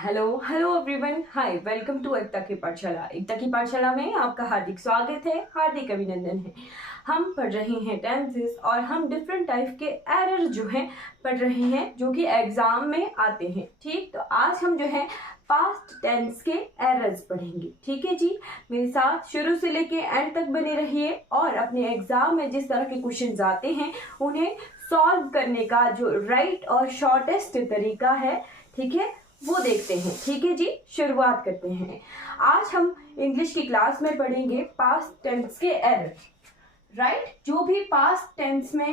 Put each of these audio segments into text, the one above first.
Hello hello everyone, hi, welcome to Ekta की पाठशाला। एकता की पाठशाला में आपका हार्दिक स्वागत है, हार्दिक अभिनंदन है। हम पढ़ रहे हैं टेंसेस और हम डिफरेंट टाइप के एरर जो हैं पढ़ रहे हैं जो कि एग्जाम में आते हैं। ठीक, तो आज हम जो है पास्ट टेंस के एरर्स पढ़ेंगे। ठीक है जी, मेरे साथ शुरू से लेके एंड तक बने रहिए और अपने एग्जाम में जिस तरह के क्वेश्चंस आते हैं उन्हें सॉल्व करने का जो राइट और शॉर्टेस्ट तरीका है, ठीक है, वो देखते हैं। ठीक है जी, शुरुआत करते हैं। आज हम इंग्लिश की क्लास में पढ़ेंगे पास्ट टेंस के एरर। राइट, जो भी पास्ट टेंस में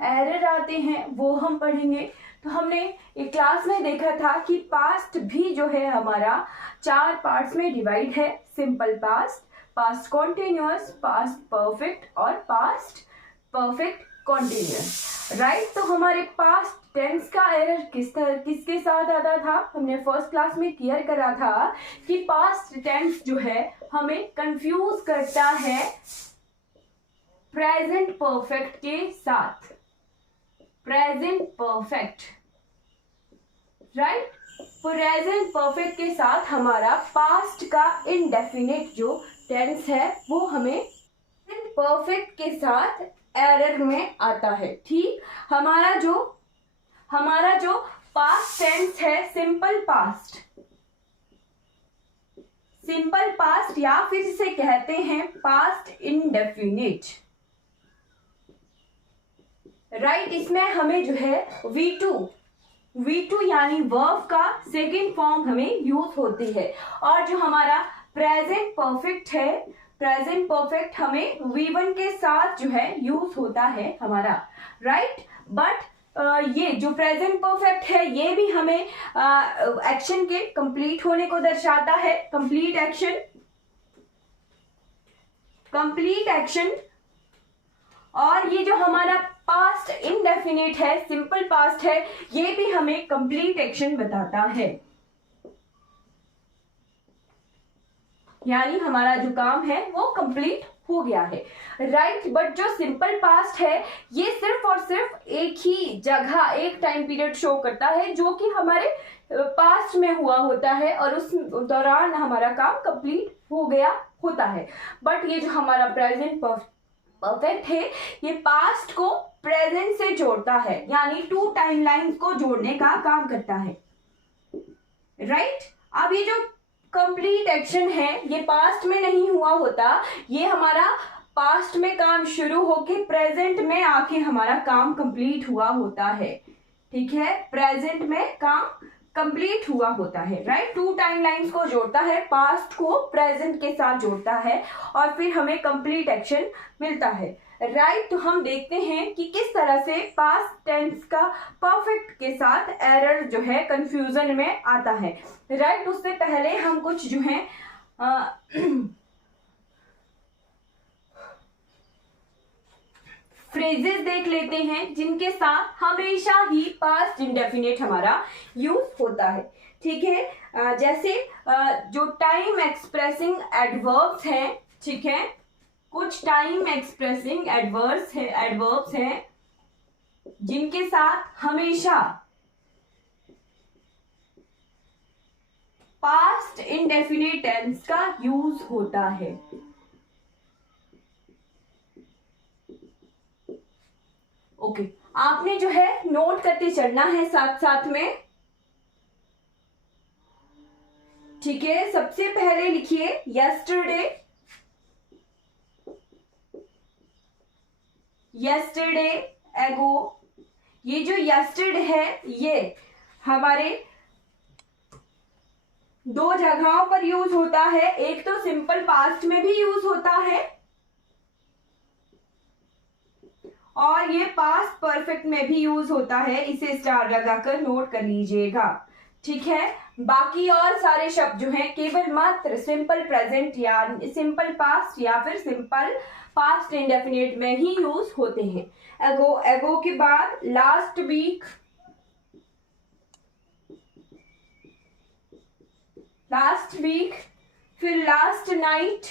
एरर आते हैं वो हम पढ़ेंगे। तो हमने एक क्लास में देखा था कि पास्ट भी जो है हमारा 4 पार्ट्स में डिवाइड है। Simple past, past continuous, past perfect और पास्ट परफेक्ट कॉन्टिन्यूअस। राइट, तो हमारे पास्ट टेंस का एरर किसके साथ आता था? हमने फर्स्ट क्लास में क्लियर करा था कि पास्ट टेंस जो है हमें कंफ्यूज करता है प्रेजेंट परफेक्ट के साथ। Present perfect, right, present perfect के साथ हमारा पास्ट का इनडेफिनिट जो टेंस है वो हमें परफेक्ट के साथ एरर में आता है। ठीक, हमारा जो पास्ट टेंस है सिंपल पास्ट, सिंपल पास्ट या फिर इसे कहते हैं पास्ट इंडेफिनिट। राइट, इसमें हमें जो है V2 यानी वर्ब का सेकेंड फॉर्म हमें यूज होती है। और जो हमारा प्रेजेंट परफेक्ट है, प्रेजेंट परफेक्ट हमें V1 के साथ जो है यूज होता है हमारा। राइट, बट ये जो प्रेजेंट परफेक्ट है ये भी हमें एक्शन के कंप्लीट होने को दर्शाता है। Complete action. और ये जो हमारा पास्ट इंडेफिनिट है, सिंपल पास्ट है, ये भी हमें कंप्लीट एक्शन बताता है। यानी हमारा जो काम है वो कंप्लीट हो गया है। राइट, बट जो सिंपल पास्ट है ये सिर्फ और सिर्फ एक ही जगह, एक टाइम पीरियड शो करता है जो कि हमारे पास्ट में हुआ होता है और उस दौरान हमारा काम कंप्लीट हो गया होता है। बट ये जो हमारा प्रेजेंट परफेक्ट है ये पास्ट को प्रेजेंट से जोड़ता है, यानी 2 टाइमलाइंस को जोड़ने का काम करता है। राइट, अब ये जो कंप्लीट एक्शन है ये पास्ट में नहीं हुआ होता, ये हमारा पास्ट में काम शुरू होके प्रेजेंट में आके हमारा काम कंप्लीट हुआ होता है। ठीक है, प्रेजेंट में काम कंप्लीट हुआ होता है। राइट, 2 टाइमलाइंस को जोड़ता है, पास्ट को प्रेजेंट के साथ जोड़ता है और फिर हमें कंप्लीट एक्शन मिलता है। राइट, तो हम देखते हैं कि किस तरह से पास्ट टेंस का परफेक्ट के साथ एरर जो है कंफ्यूजन में आता है। राइट, उससे पहले हम कुछ जो है फ्रेजेस देख लेते हैं जिनके साथ हमेशा ही पास्ट इंडेफिनिट हमारा यूज होता है। ठीक है, जैसे जो टाइम एक्सप्रेसिंग एडवर्ब्स हैं, ठीक है, कुछ टाइम एक्सप्रेसिंग एडवर्ब्स हैं जिनके साथ हमेशा पास्ट इंडेफिनिट टेंस का यूज होता है। ओके, आपने जो है नोट करते चलना है साथ साथ में। ठीक है, सबसे पहले लिखिए यस्टरडे, यस्टरडे, एगो। ये जो यस्टरडे है ये हमारे 2 जगहों पर यूज होता है। एक तो सिंपल पास्ट में भी यूज होता है और ये पास्ट परफेक्ट में भी यूज होता है। इसे स्टार लगाकर नोट कर लीजिएगा। ठीक है, बाकी और सारे शब्द जो हैं केवल मात्र सिंपल प्रेजेंट या सिंपल पास्ट या फिर सिंपल पास्ट इंडेफिनिट में ही यूज होते हैं। एगो के बाद लास्ट वीक, फिर last night,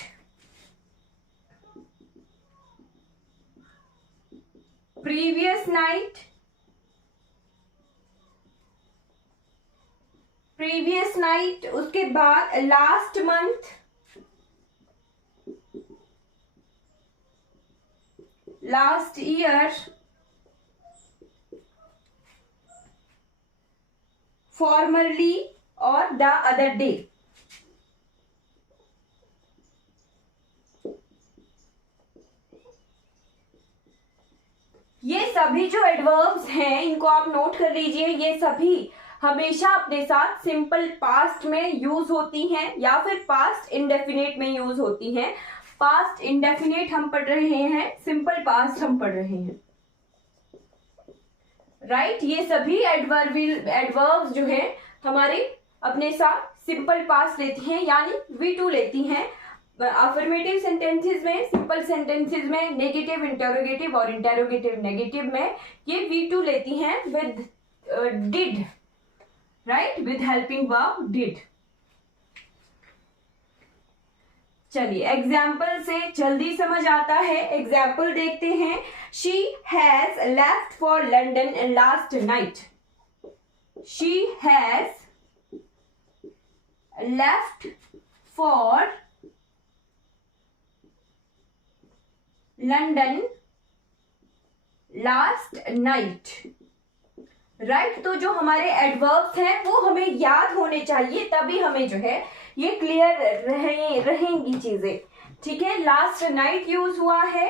previous night, previous night, उसके बाद last month, last year, formerly और द अदर डे। ये सभी जो एडवर्ब्स हैं इनको आप नोट कर लीजिए। ये सभी हमेशा अपने साथ सिंपल पास्ट में यूज होती हैं या फिर पास्ट इंडेफिनिट में यूज होती हैं। पास्ट इंडेफिनिट हम पढ़ रहे हैं, सिंपल पास्ट हम पढ़ रहे हैं, राइट। ये सभी एडवर्ब्स जो है हमारे अपने साथ सिंपल पास्ट लेती हैं, यानी V2 लेती हैं। अफर्मेटिव सेंटेंसेस में, सिंपल सेंटेंसेस में, नेगेटिव इंटरोगेटिव और इंटरोगेटिव नेगेटिव में ये V2 लेती हैं with did, right, with helping verb did. चलिए एग्जाम्पल से जल्दी समझ आता है। एग्जाम्पल देखते हैं। She has left for London last night. She has left for London last night, right. तो जो हमारे एडवर्ब्स हैं वो हमें याद होने चाहिए, तभी हमें जो है ये क्लियर रहेंगी चीजें, ठीक है। लास्ट नाइट यूज हुआ है,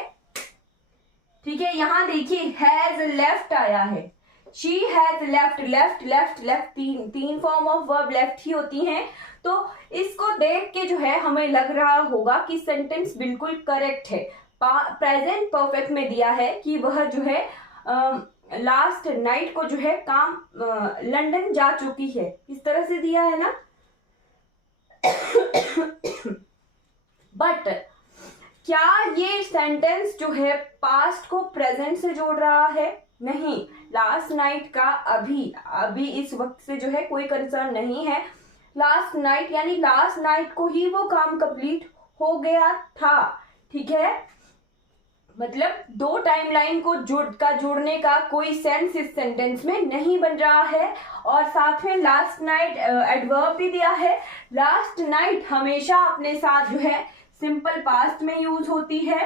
ठीक है। यहां देखिए हैज लेफ्ट आया है, she has left, left left left, तीन फॉर्म ऑफ वर्ब लेफ्ट ही होती हैं। तो इसको देख के जो है हमें लग रहा होगा कि सेंटेंस बिल्कुल करेक्ट है। प्रेजेंट परफेक्ट में दिया है कि वह जो है लास्ट नाइट को जो है काम लंदन जा चुकी है, इस तरह से दिया है ना। बट क्या ये सेंटेंस जो है पास्ट को प्रेजेंट से जोड़ रहा है? नहीं। लास्ट नाइट का अभी इस वक्त से जो है कोई कंसर्न नहीं है। लास्ट नाइट यानी लास्ट नाइट को ही वो काम कंप्लीट हो गया था, ठीक है। मतलब दो टाइमलाइन को जोड़ने का कोई सेंस इस सेंटेंस में नहीं बन रहा है। और साथ में लास्ट नाइट एडवर्ब भी दिया है। लास्ट नाइट हमेशा अपने साथ जो है सिंपल पास्ट में यूज होती है।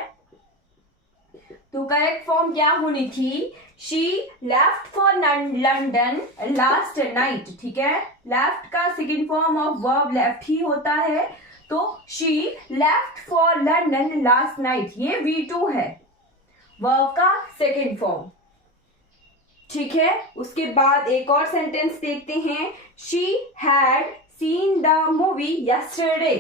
तो करेक्ट फॉर्म क्या होनी थी? She left for London last night, ठीक है। लेफ्ट का second form of verb left ही होता है, तो she left for London last night, ये V2 है, वर्ब का सेकेंड फॉर्म, ठीक है। उसके बाद एक और सेंटेंस देखते हैं। She had seen the movie yesterday.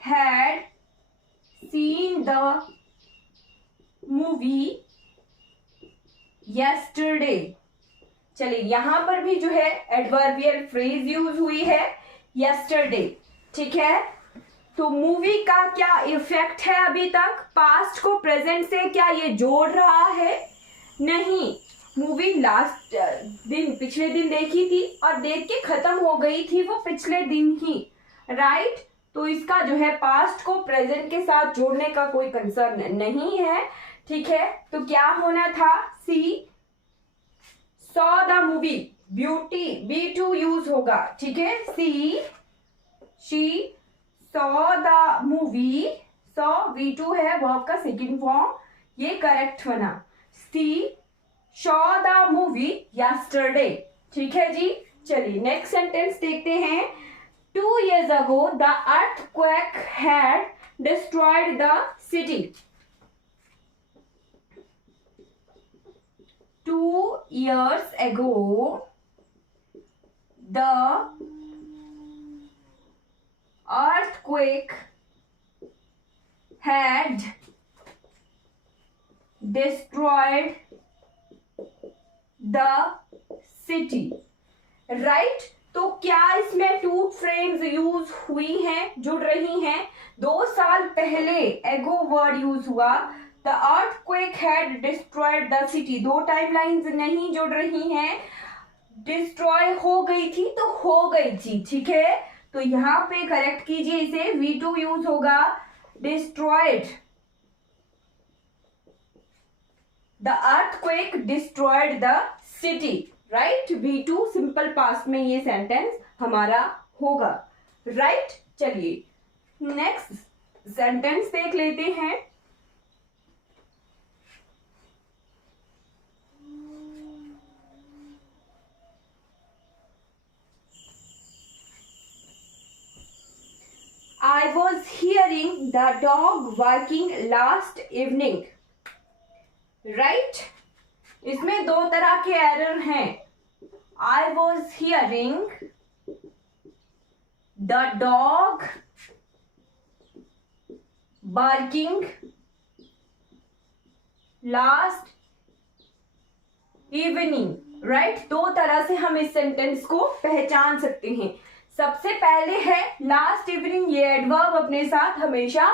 Had seen the movie yesterday. चलिए यहां पर भी जो है एडवर्बियल फ्रेज यूज हुई है, यस्टरडे, ठीक है। तो मूवी का क्या इफेक्ट है अभी तक? पास्ट को प्रेजेंट से क्या ये जोड़ रहा है? नहीं। मूवी लास्ट दिन, पिछले दिन देखी थी और देख के खत्म हो गई थी वो पिछले दिन ही, राइट। तो इसका जो है पास्ट को प्रेजेंट के साथ जोड़ने का कोई कंसर्न नहीं है, ठीक है। तो क्या होना था? सी सॉ द मूवी, ब्यूटी B2 यूज होगा, ठीक है। She saw the movie, saw V2 है, वर्ब का सेकेंड फॉर्म, ये करेक्ट बना। She saw the movie yesterday, ठीक है जी। चलिए नेक्स्ट सेंटेंस देखते हैं। 2 years ago the earthquake had destroyed the city. 2 years ago the earthquake had destroyed the city, right? तो क्या इसमें टू फ्रेम्स यूज हुई हैं, जुड़ रही हैं? 2 साल पहले एगो वर्ड यूज हुआ, the earthquake had destroyed the city, 2 timelines नहीं जुड़ रही हैं। डिस्ट्रॉय हो गई थी तो हो गई थी, ठीक है। तो यहाँ पे करेक्ट कीजिए इसे, V2 यूज होगा, destroyed, the earthquake destroyed the city, right. V2 simple past में ये सेंटेंस हमारा होगा, राइट। चलिए नेक्स्ट सेंटेंस देख लेते हैं। I was hearing the dog barking last evening, right? इसमें दो तरह के एरर हैं। I was hearing the dog barking last evening, right? दो तरह से हम इस सेंटेंस को पहचान सकते हैं। सबसे पहले है लास्ट इवनिंग, ये एडवर्ब अपने साथ हमेशा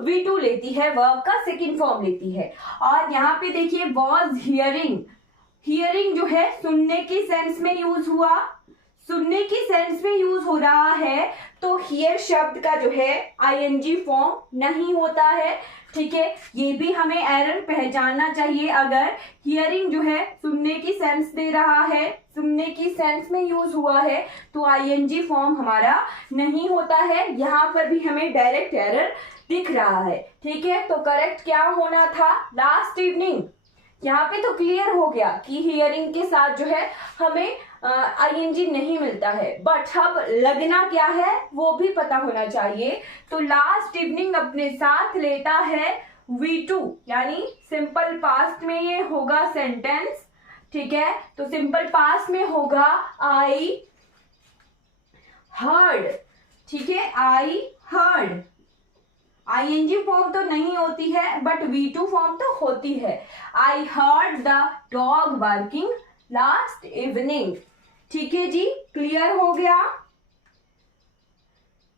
V2 लेती है, वर्ब का सेकंड फॉर्म लेती है। और यहाँ पे देखिए वॉज हियरिंग, हियरिंग जो है सुनने की सेंस में यूज हुआ, सुनने की सेंस में यूज हो रहा है, तो हियर शब्द का जो है ING फॉर्म नहीं होता है, ठीक है। ये भी हमें एरर पहचानना चाहिए। अगर हियरिंग जो है सुनने की सेंस दे रहा है, सुनने की सेंस में यूज हुआ है, तो ING फॉर्म हमारा नहीं होता है। यहाँ पर भी हमें डायरेक्ट एरर दिख रहा है, ठीक है। तो करेक्ट क्या होना था, लास्ट इवनिंग। यहाँ पे तो क्लियर हो गया कि हियरिंग के साथ जो है हमें ING नहीं मिलता है, बट अब लगना क्या है वो भी पता होना चाहिए। तो लास्ट इवनिंग अपने साथ लेता है V2, यानी सिंपल पास्ट में ये होगा सेंटेंस, ठीक है। तो सिंपल पास्ट में होगा I heard, ठीक है, I heard। ING फॉर्म तो नहीं होती है, बट V2 फॉर्म तो होती है। I heard the dog barking last evening, ठीक है जी, क्लियर हो गया,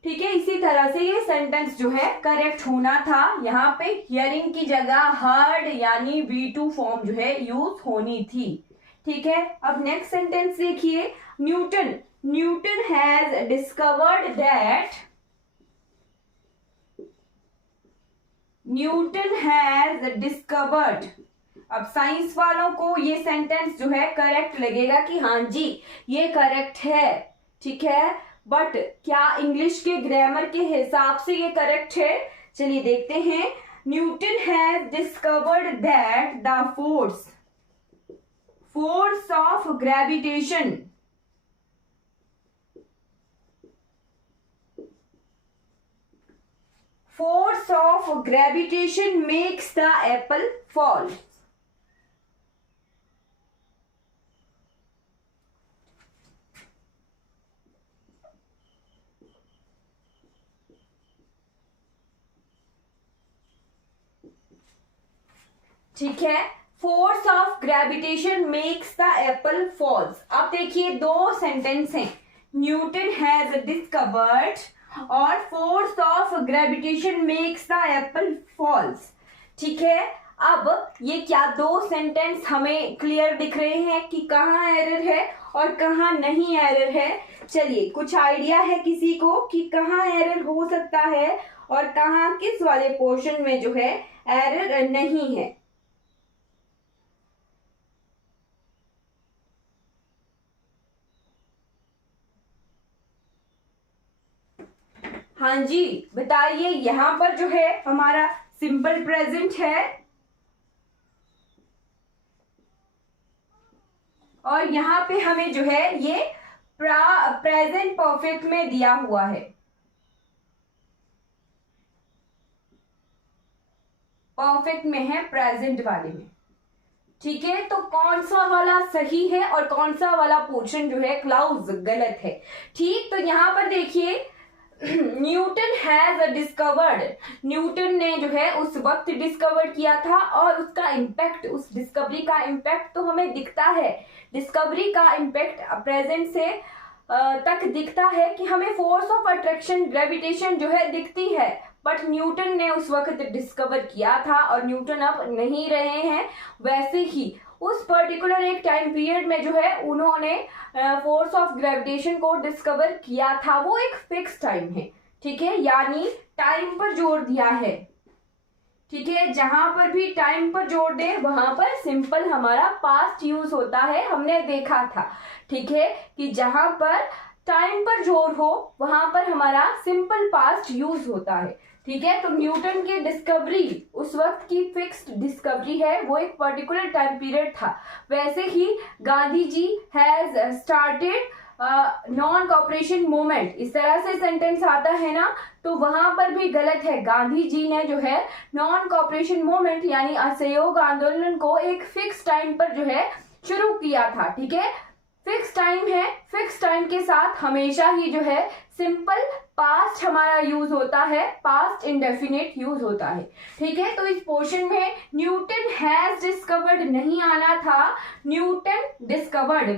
ठीक है। इसी तरह से ये सेंटेंस जो है करेक्ट होना था। यहाँ पे हियरिंग की जगह हर्ड यानी V2 फॉर्म जो है यूज होनी थी, ठीक है। अब नेक्स्ट सेंटेंस देखिए, Newton, Newton has discovered that, Newton has discovered. अब साइंस वालों को ये सेंटेंस जो है करेक्ट लगेगा कि हाँ जी ये करेक्ट है, ठीक है, बट क्या इंग्लिश के ग्रामर के हिसाब से ये करेक्ट है? चलिए देखते हैं। Newton has discovered that the force, force of gravitation, force of gravitation makes the apple fall। ठीक है, force of gravitation makes the apple falls. अब देखिए दो सेंटेंस हैं, न्यूटन हैज डिस्कवर्ड और force of gravitation makes the apple falls, ठीक है। अब ये क्या दो सेंटेंस हमें क्लियर दिख रहे हैं कि कहाँ एरर है और कहाँ नहीं एरर है? चलिए कुछ आइडिया है किसी को कि कहाँ एरर हो सकता है और कहाँ किस वाले पोर्शन में जो है एरर नहीं है? हाँ जी बताइए। यहाँ पर जो है हमारा सिंपल प्रेजेंट है और यहाँ पे हमें जो है ये प्रेजेंट परफेक्ट में दिया हुआ है, परफेक्ट में है, प्रेजेंट वाले में, ठीक है। तो कौन सा वाला सही है और कौन सा वाला पोर्शन जो है क्लाउज गलत है? ठीक, तो यहाँ पर देखिए न्यूटन हैज डिस्कवर्ड, न्यूटन ने जो है उस वक्त डिस्कवर किया था और उसका इम्पैक्ट, उस डिस्कवरी का इम्पैक्ट तो हमें दिखता है, डिस्कवरी का इम्पैक्ट प्रेजेंट से तक दिखता है कि हमें फोर्स ऑफ अट्रैक्शन ग्रेविटेशन जो है दिखती है, बट न्यूटन ने उस वक्त डिस्कवर किया था और न्यूटन अब नहीं रहे हैं। वैसे ही उस पर्टिकुलर एक टाइम पीरियड में जो है उन्होंने फोर्स ऑफ ग्रेविटेशन को डिस्कवर किया था, वो एक फिक्स टाइम है, ठीक है, यानी टाइम पर जोर दिया है, ठीक है, जहां पर भी टाइम पर जोर दे वहां पर सिंपल हमारा पास्ट यूज होता है, हमने देखा था। ठीक है, कि जहां पर टाइम पर जोर हो वहां पर हमारा सिंपल पास्ट यूज होता है। ठीक है, तो न्यूटन की डिस्कवरी उस वक्त की फिक्स्ड डिस्कवरी है, वो एक पर्टिकुलर टाइम पीरियड था। वैसे ही Gandhi ji has started non cooperation movement, इस तरह से सेंटेंस आता है ना, तो वहां पर भी गलत है। गांधी जी ने जो है नॉन कॉपरेशन मूवमेंट यानी असहयोग आंदोलन को एक फिक्स टाइम पर जो है शुरू किया था। ठीक है, फिक्स टाइम है, फिक्स टाइम के साथ हमेशा ही जो है सिंपल पास्ट हमारा यूज होता है, पास्ट इंडेफिनिट यूज होता है। ठीक है, तो इस पोर्शन में न्यूटन हैज डिस्कवर्ड नहीं आना था, Newton discovered,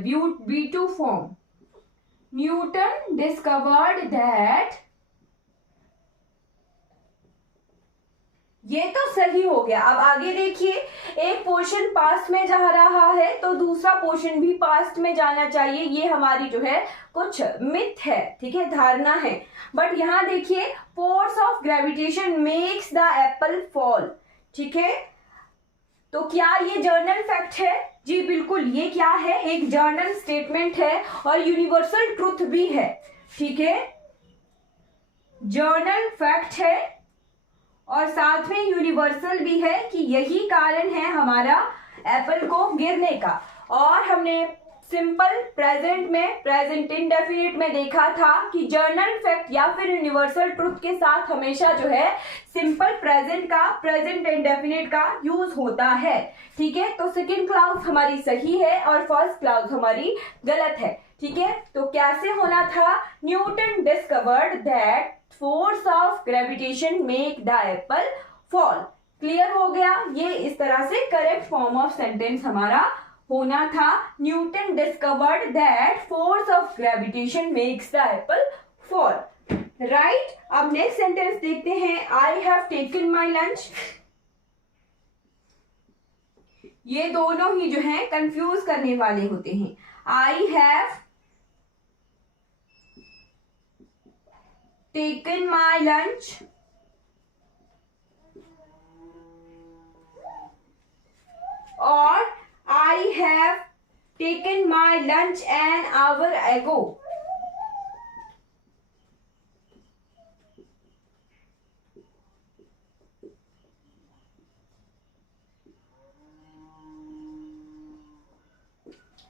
B2 form, Newton discovered that, ये तो सही हो गया। अब आगे देखिए, एक पोर्शन पास्ट में जा रहा है तो दूसरा पोर्शन भी पास्ट में जाना चाहिए, ये हमारी जो है कुछ मिथ है, ठीक है, धारणा है। बट यहां देखिए, force of gravitation makes the Apple fall. ठीक है, तो क्या ये जर्नल फैक्ट है? जी बिल्कुल, ये क्या है, एक जर्नल स्टेटमेंट है और यूनिवर्सल ट्रुथ भी है। ठीक है, जर्नल फैक्ट है और साथ में यूनिवर्सल भी है कि यही कारण है हमारा एप्पल को गिरने का। और हमने सिंपल प्रेजेंट में, प्रेजेंट इंडेफिनिट में देखा था कि जर्नल फैक्ट या फिर यूनिवर्सल ट्रुथ के साथ हमेशा जो है सिंपल प्रेजेंट का, प्रेजेंट इंडेफिनिट का यूज होता है। ठीक है, तो सेकंड क्लाउज हमारी सही है और फर्स्ट क्लाउज हमारी गलत है। ठीक है, तो कैसे होना था, Newton discovered that force of gravitation make the Apple fall. Clear हो गया, ये इस तरह से करेक्ट फॉर्म ऑफ सेंटेंस हमारा होना था, Newton discovered that force of gravitation makes the Apple fall. Right, अब नेक्स्ट सेंटेंस देखते हैं, I have taken my lunch. ये दोनों ही जो है कंफ्यूज करने वाले होते हैं। I have taken my lunch और I have taken my lunch an hour ago.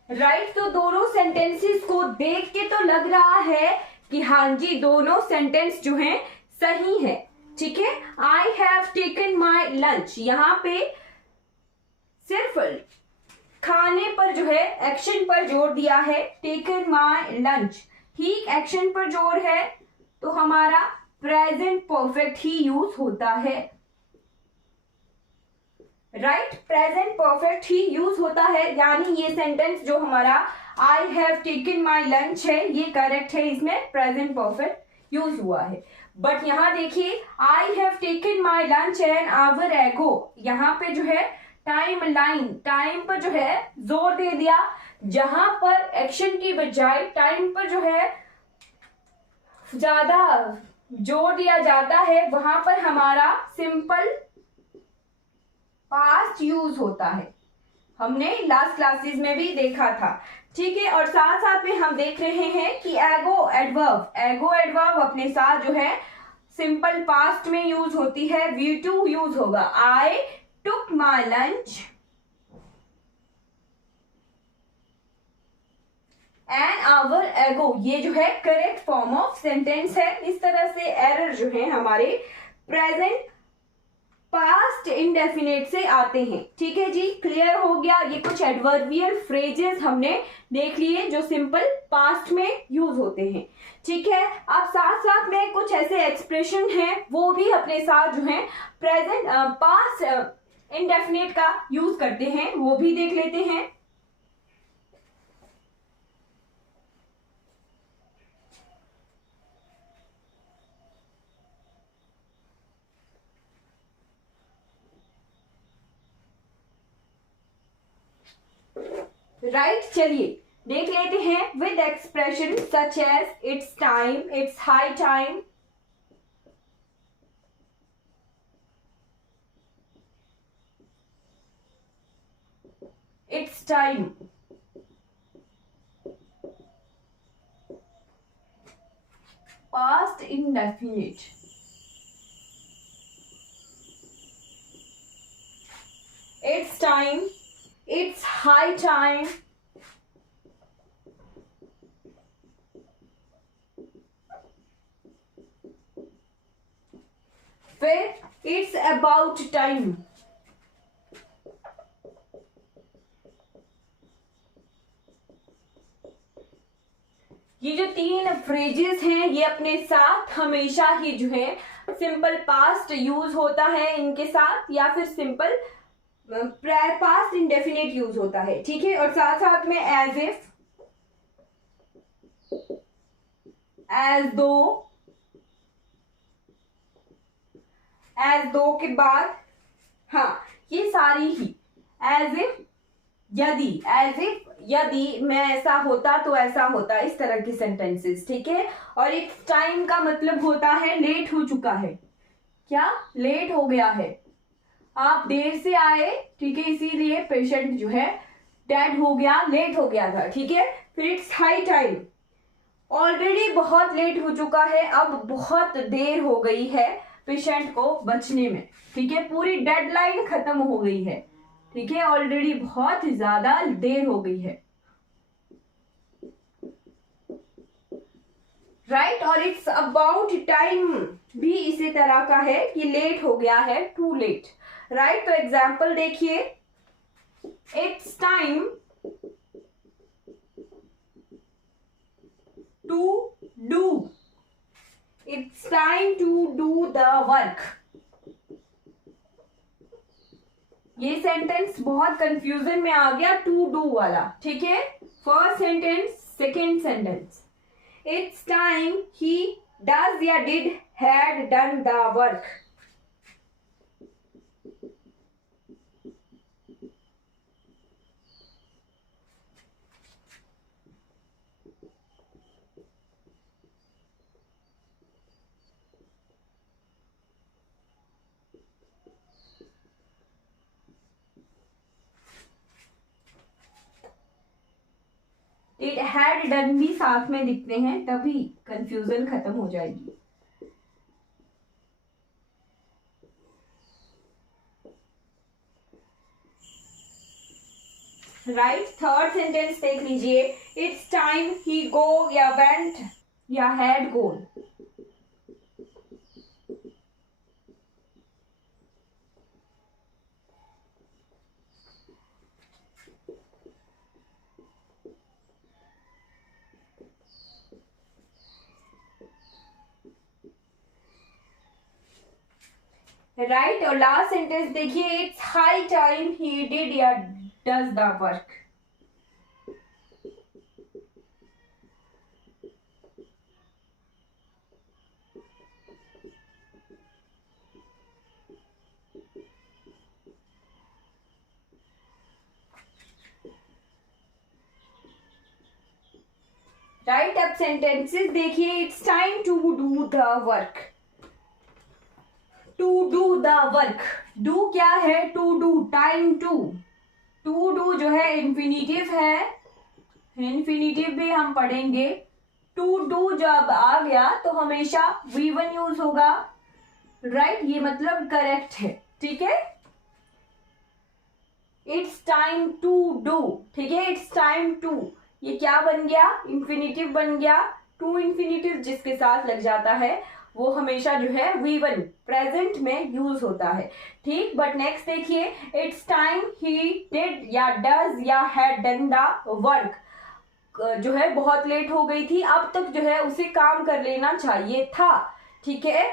Right, तो दोनों सेंटेंसेस को देख के तो लग रहा है कि हाँ जी दोनों सेंटेंस जो हैं सही है। ठीक है, I have taken my lunch, यहाँ पे सिर्फ खाने पर जो है एक्शन पर जोर दिया है, टेकन माई लंच ठीक एक्शन पर जोर है, तो हमारा प्रेजेंट परफेक्ट ही यूज होता है। राइट, प्रेजेंट परफेक्ट ही यूज होता है, यानी ये सेंटेंस जो हमारा I have taken my lunch है ये करेक्ट है, इसमें प्रेजेंट परफेक्ट यूज हुआ है। बट यहाँ देखिए, I have taken my lunch an hour एगो, यहाँ पे जो है टाइम लाइन, टाइम पर जो है जोर दे दिया, जहां पर एक्शन की बजाय टाइम पर जो है ज्यादा जोर दिया जाता है वहां पर हमारा सिंपल पास्ट यूज होता है, हमने लास्ट क्लासेस में भी देखा था। ठीक है, और साथ साथ में हम देख रहे हैं कि एगो एडवर्ब, एगो एडवर्ब अपने साथ जो है सिंपल पास्ट में यूज होती है, V2 यूज होगा, आई took my lunch an hour ago, ये जो है करेक्ट फॉर्म ऑफ सेंटेंस है। इस तरह से एरर जो है हमारे प्रेजेंट पास्ट इंडेफिनेट से आते हैं। ठीक है जी, क्लियर हो गया, ये कुछ एडवर्बियल फ्रेजेस हमने देख लिए जो सिंपल पास्ट में यूज होते हैं। ठीक है, अब साथ साथ में कुछ ऐसे एक्सप्रेशन हैं वो भी अपने साथ जो है प्रेजेंट पास्ट इंडेफिनेट का यूज करते हैं, वो भी देख लेते हैं। राइट, चलिए देख लेते हैं with expression such as it's time, it's high time, time, past indefinite, it's time, it's high time, फिर इट्स अबाउट टाइम। ये जो तीन फ्रेजेस हैं ये अपने साथ हमेशा ही जो है सिंपल पास्ट यूज होता है इनके साथ, या फिर सिंपल पास्ट इंडेफिनिट यूज होता है, ठीक है। और साथ साथ में एज इफ, एज दो के बाद, हाँ ये सारी ही एज इफ, यदि, एज इफ यदि मैं ऐसा होता तो ऐसा होता, इस तरह के सेंटेंसेस, ठीक है। और इट्स टाइम का मतलब होता है लेट हो चुका है, क्या लेट हो गया है, आप देर से आए, ठीक है, इसीलिए पेशेंट जो है डेड हो गया, लेट हो गया था, ठीक है। फिर इट्स हाई टाइम, ऑलरेडी बहुत लेट हो चुका है, अब बहुत देर हो गई है पेशेंट को बचने में, ठीक है, पूरी डेडलाइन खत्म हो गई है, ठीक है, ऑलरेडी बहुत ज्यादा देर हो गई है, राइट। और इट्स अबाउट टाइम भी इसी तरह का है कि लेट हो गया है, टू लेट, राइट। तो एग्जाम्पल देखिए, it's time to do, it's time to do the work. ये सेंटेंस बहुत कंफ्यूजन में आ गया, टू डू वाला, ठीक है। First sentence, second sentence, it's time he does या did had done the work. Did had done भी साथ में लिखते हैं, तभी कंफ्यूजन खत्म हो जाएगी। राइट, थर्ड सेंटेंस देख लीजिए, इट्स टाइम ही गो या वेंट या हैड गोन। राइट, और लास्ट सेंटेंस देखिए, it's high time he did या डज द वर्क। राइट, अब सेंटेंसेस देखिए, it's time to do the work. To do the work, do क्या है, to do, time to do जो है infinitive है, इंफिनिटिव भी हम पढ़ेंगे। टू डू जब आ गया तो हमेशा V1 यूज होगा, राइट, ये मतलब करेक्ट है, ठीक है। इट्स टाइम टू डू, ठीक है, इट्स टाइम टू, ये क्या बन गया, इंफिनिटिव बन गया। टू इंफिनिटिव जिसके साथ लग जाता है वो हमेशा जो है V1 प्रेजेंट में यूज होता है, ठीक। बट नेक्स्ट देखिए, इट्स टाइम ही डिड या डज या हैड डन द वर्क, जो है बहुत लेट हो गई थी, अब तक जो है उसे काम कर लेना चाहिए था, ठीक है।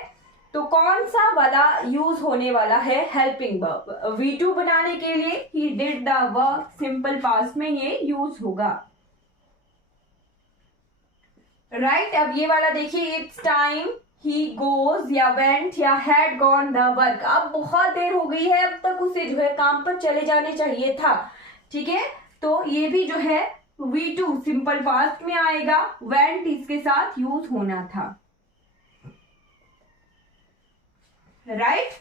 तो कौन सा वाला यूज होने वाला है, हेल्पिंग वर्ब। V2 बनाने के लिए he did the work, simple past में ये यूज होगा, राइट। अब ये वाला देखिए, इट्स टाइम ही गोज या वेंट या हैड गॉन द वर्क, अब बहुत देर हो गई है, अब तक उसे जो है काम पर चले जाने चाहिए था, ठीक है। तो ये भी जो है V2 सिंपल पास्ट में आएगा, वेंट इसके साथ यूज होना था, राइट।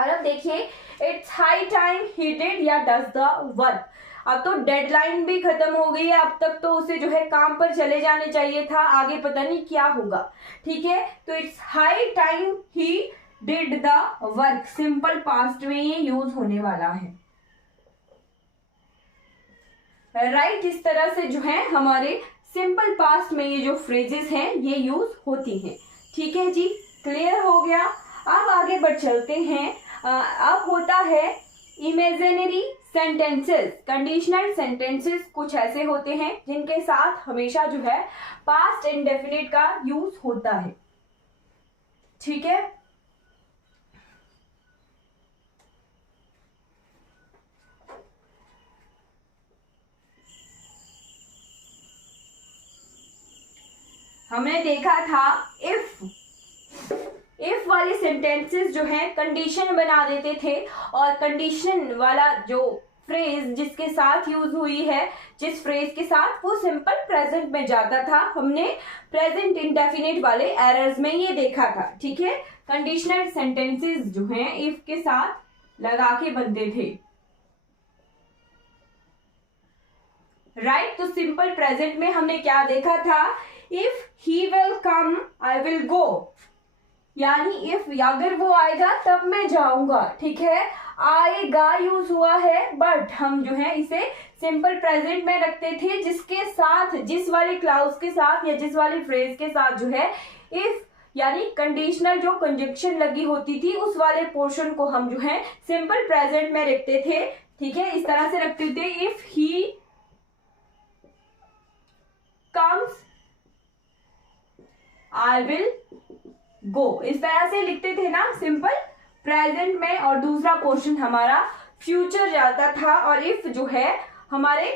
और अब देखिए, it's high time he did या डज द वर्क। अब तो डेडलाइन भी खत्म हो गई है, अब तक तो उसे जो है काम पर चले जाने चाहिए था, आगे पता नहीं क्या होगा। ठीक है, तो it's high time he did the work, simple past में ये यूज होने वाला है। राइट, इस तरह से जो है हमारे सिंपल पास्ट में ये जो फ्रेजेस हैं ये यूज होती हैं। ठीक है जी, क्लियर हो गया। अब आगे बढ़ चलते हैं। अब होता है इमेजिनरी सेंटेंसेस। कंडीशनल सेंटेंसेस कुछ ऐसे होते हैं जिनके साथ हमेशा जो है पास्ट इंडेफिनिट का यूज होता है। ठीक है, हमने देखा था इफ वाले सेंटेंसेस जो है कंडीशन बना देते थे, और कंडीशन वाला जो फ्रेज जिसके साथ यूज हुई है, जिस फ्रेज के साथ, वो सिंपल प्रेजेंट में जाता था। हमने प्रेजेंट इंडेफिनिट वाले एरर्स में ये देखा था। ठीक है, कंडीशनल सेंटेंसेस जो हैं इफ के साथ लगा के बनते थे। राइट, तो सिंपल प्रेजेंट में हमने क्या देखा था, if he will come I will go, यानी इफ अगर वो आएगा तब मैं जाऊंगा। ठीक है, आएगा यूज हुआ है, बट हम जो है इसे सिंपल प्रेजेंट में रखते थे, जिसके साथ, जिस वाले क्लाउज के साथ या जिस वाले फ्रेज के साथ जो है इफ यानी कंडीशनल जो कंजंक्शन लगी होती थी, उस वाले पोर्शन को हम जो है सिंपल प्रेजेंट में रखते थे। ठीक है, इस तरह से रखते थे, if he comes I will go, इस तरह से लिखते थे ना सिंपल प्रेजेंट में, और दूसरा पोर्शन हमारा फ्यूचर जाता था, और इफ जो है हमारे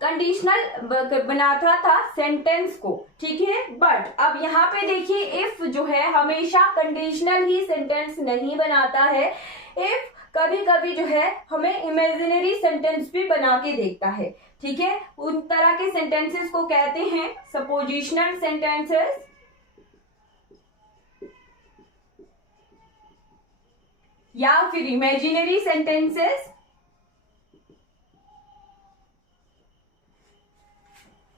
कंडीशनल बनाता था सेंटेंस को। ठीक है, बट अब यहाँ पे देखिए, इफ जो है हमेशा कंडीशनल ही सेंटेंस नहीं बनाता है। इफ कभी कभी जो है हमें इमेजिनरी सेंटेंस भी बना के देखता है। ठीक है, उन तरह के सेंटेंसेस को कहते हैं सपोजिशनल सेंटेंसेस, या फिर इमेजिनरी सेंटेंसेस,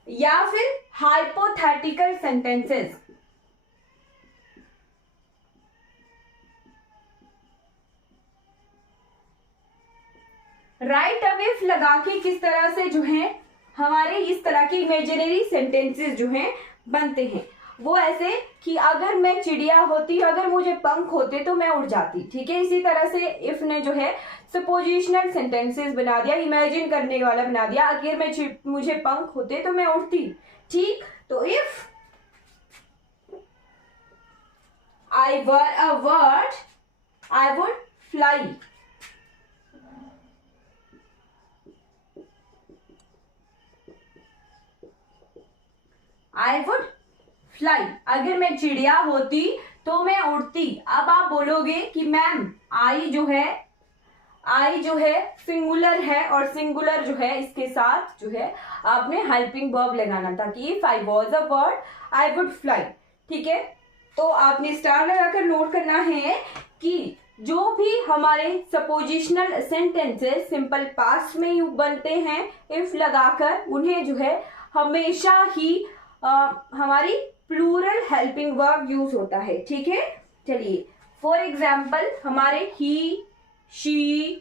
या फिर हाइपोथेटिकल सेंटेंसेस। राइट, अब इफ लगा के किस तरह से जो है हमारे इस तरह के इमेजिनरी सेंटेंसेस जो हैं बनते हैं, वो ऐसे कि अगर मैं चिड़िया होती, अगर मुझे पंख होते तो मैं उड़ जाती। ठीक है, इसी तरह से इफ ने जो है सपोजिशनल सेंटेंसेस बना दिया, इमेजिन करने वाला बना दिया, अगर मैं मुझे पंख होते तो मैं उड़ती। ठीक, तो if I were a bird I would fly. I would fly, अगर मैं चिड़िया होती तो मैं उड़ती। अब आप बोलोगे कि मैम आई जो है सिंगुलर है, और सिंगुलर जो है इसके साथ जो है आपने हेल्पिंग वर्ब लगाना था कि if I was a bird I would fly. ठीक है, तो आपने स्टार लगाकर नोट करना है कि जो भी हमारे सपोजिशनल सेंटेंसेस सिंपल पास्ट में बनते हैं इफ लगाकर, उन्हें जो है हमेशा ही हमारी प्लूरल हेल्पिंग वर्ब यूज होता है। ठीक है, चलिए फॉर एग्जाम्पल हमारे ही, शी,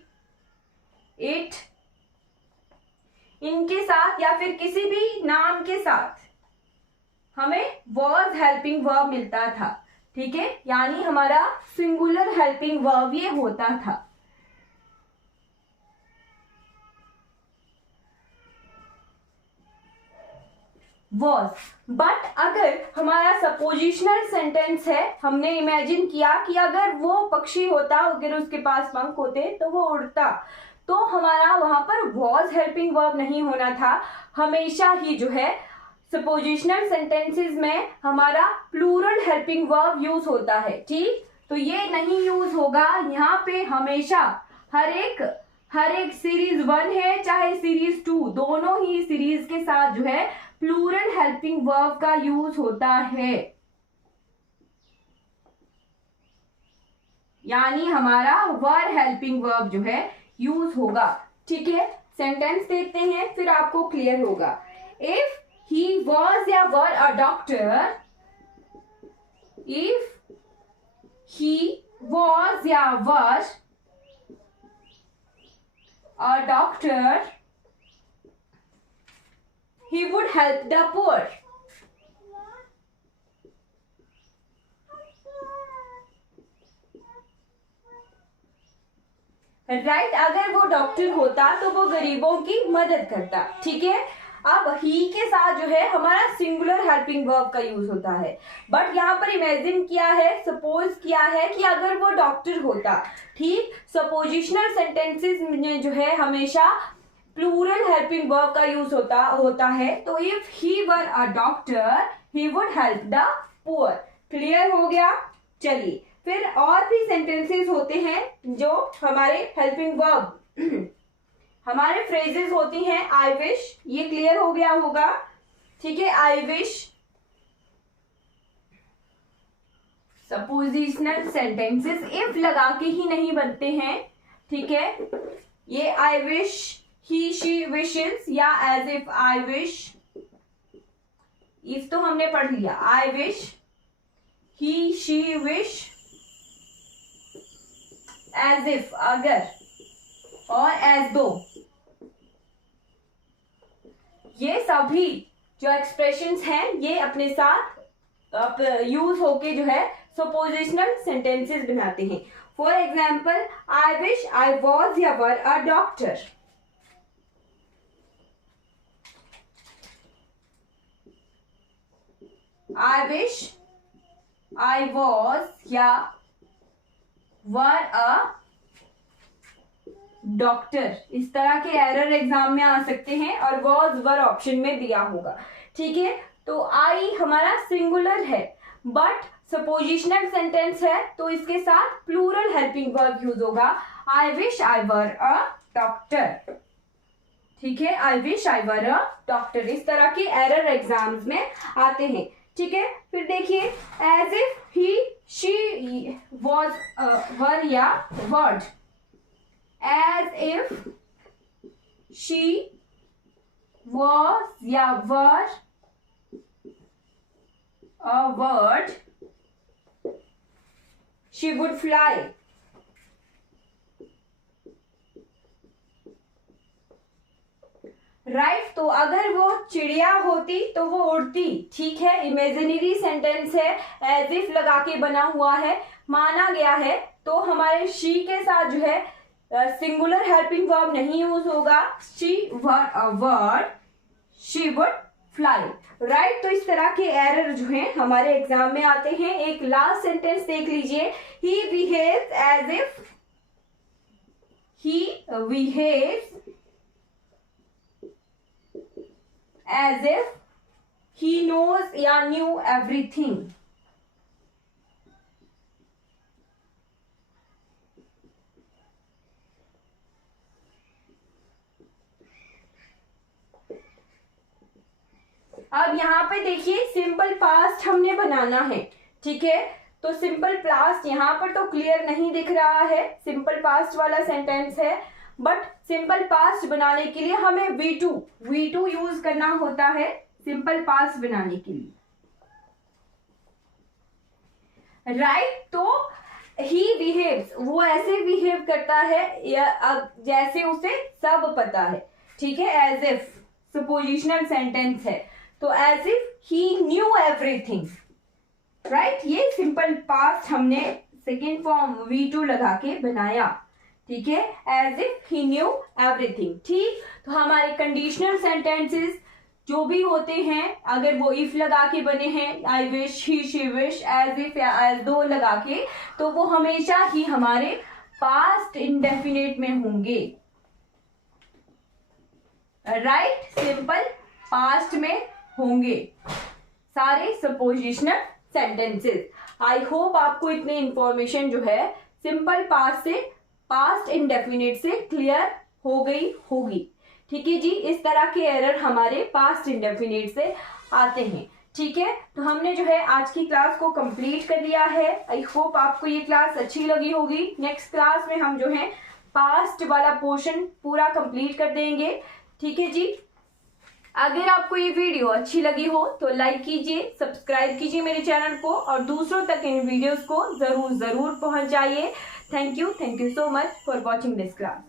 इट, इनके साथ या फिर किसी भी नाम के साथ हमें वॉज हेल्पिंग वर्ब मिलता था। ठीक है, यानी हमारा सिंगुलर हेल्पिंग वर्ब ये होता था। वॉज, बट अगर हमारा सपोजिशनल सेंटेंस है, हमने इमेजिन किया कि अगर वो पक्षी होता, अगर उसके पास पंख होते तो वो उड़ता, तो हमारा वहां पर वॉज हेल्पिंग वर्ब नहीं होना था। हमेशा ही जो है सपोजिशनल सेंटेंसेस में हमारा प्लूरल हेल्पिंग वर्ब यूज होता है। ठीक, तो ये नहीं यूज होगा यहाँ पे। हमेशा हर एक सीरीज 1 है चाहे सीरीज 2, दोनों ही सीरीज के साथ जो है प्लूरल हेल्पिंग वर्ब का यूज होता है। यानी हमारा वर हेल्पिंग वर्ब जो है यूज होगा। ठीक है, सेंटेंस देखते हैं फिर आपको क्लियर होगा। इफ ही वॉज या were a doctor, if he was या were a doctor, he would help the poor. Right अगर वो डॉक्टर होता तो वो गरीबों की मदद करता। ठीक है, अब ही के साथ जो है हमारा सिंगुलर हेल्पिंग वर्ब का यूज होता है, बट यहाँ पर इमेजिन किया है, सपोज किया है कि अगर वो डॉक्टर होता। ठीक, सपोजिशनल सेंटेंसेस में जो है हमेशा प्लूरल हेल्पिंग वर्ब का यूज होता है। तो if he were a doctor he would help the poor. Clear हो गया। चलिए फिर और भी सेंटेंसेस होते हैं जो हमारे हेल्पिंग वर्ब हमारे फ्रेजेस होती हैं। आई विश, ये क्लियर हो गया होगा। ठीक है, I wish suppositional sentences if लगा के ही नहीं बनते हैं। ठीक है, ये I wish, he she wishes या as if I wish, if तो हमने पढ़ लिया। I wish, he she wish, as if अगर, और as though, ये सभी जो एक्सप्रेशंस हैं ये अपने साथ यूज होके जो है सपोजिशनल सेंटेंसेस बनाते हैं। For example, I wish I was या were a doctor. I wish I was या were a डॉक्टर। इस तरह के एरर एग्जाम में आ सकते हैं और was were ऑप्शन में दिया होगा। ठीक है, तो आई हमारा सिंगुलर है बट सपोजिशनल सेंटेंस है तो इसके साथ प्लूरल हेल्पिंग वर्ब यूज होगा। आई wish I were a doctor. ठीक है, आई wish I were a doctor. इस तरह के एरर एग्जाम्स में आते हैं। ठीक है, फिर देखिए as if he she was were या bird, as if she was या were a bird, she would fly. Right, तो अगर वो चिड़िया होती तो वो उड़ती। ठीक है, इमेजिनरी सेंटेंस है, एज इफ लगा के बना हुआ है, माना गया है। तो हमारे शी के साथ जो है सिंगुलर हेल्पिंग वर्ब नहीं यूज होगा। She were a bird, she would fly. Right, तो इस तरह के एरर जो हैं हमारे एग्जाम में आते हैं। एक लास्ट सेंटेंस देख लीजिए, he behaves as if, he behaves as if he knows या knew everything। अब यहाँ पे देखिए सिंपल पास्ट हमने बनाना है। ठीक है, तो सिंपल पास्ट यहाँ पर तो क्लियर नहीं दिख रहा है, सिंपल पास्ट वाला सेंटेंस है, बट सिंपल पास्ट बनाने के लिए हमें V2 यूज करना होता है सिंपल पास्ट बनाने के लिए। राइट, तो ही बिहेव्स, वो ऐसे बिहेव करता है या जैसे उसे सब पता है। ठीक है, एज इफ सपोजिशनल सेंटेंस है तो as if he knew everything. Right, ये सिंपल पास्ट हमने सेकेंड फॉर्म V2 लगा के बनाया। ठीक है, as if he knew everything. ठीक, तो हमारे कंडीशनल सेंटेंसेस जो भी होते हैं अगर वो इफ लगा के बने हैं, I wish, he she wish, as if या एज दो लगा के, तो वो हमेशा ही हमारे पास्ट इंडेफिनिट में होंगे। राइट, सिंपल पास्ट में होंगे सारे सपोजिशनल सेंटेंसेस। आई होप आपको इतनी इंफॉर्मेशन जो है सिंपल पास्ट से पास्ट इंडेफिनिट से क्लियर हो गई होगी। ठीक है जी, इस तरह के एरर हमारे पास्ट इंडेफिनिट से आते हैं। ठीक है, तो हमने जो है आज की क्लास को कंप्लीट कर लिया है। आई होप आपको ये क्लास अच्छी लगी होगी। नेक्स्ट क्लास में हम जो है पास्ट वाला पोर्शन पूरा कंप्लीट कर देंगे। ठीक है जी, अगर आपको ये वीडियो अच्छी लगी हो तो लाइक कीजिए, सब्सक्राइब कीजिए मेरे चैनल को और दूसरों तक इन वीडियोस को जरूर पहुंचाइए। Thank you so much for watching this class.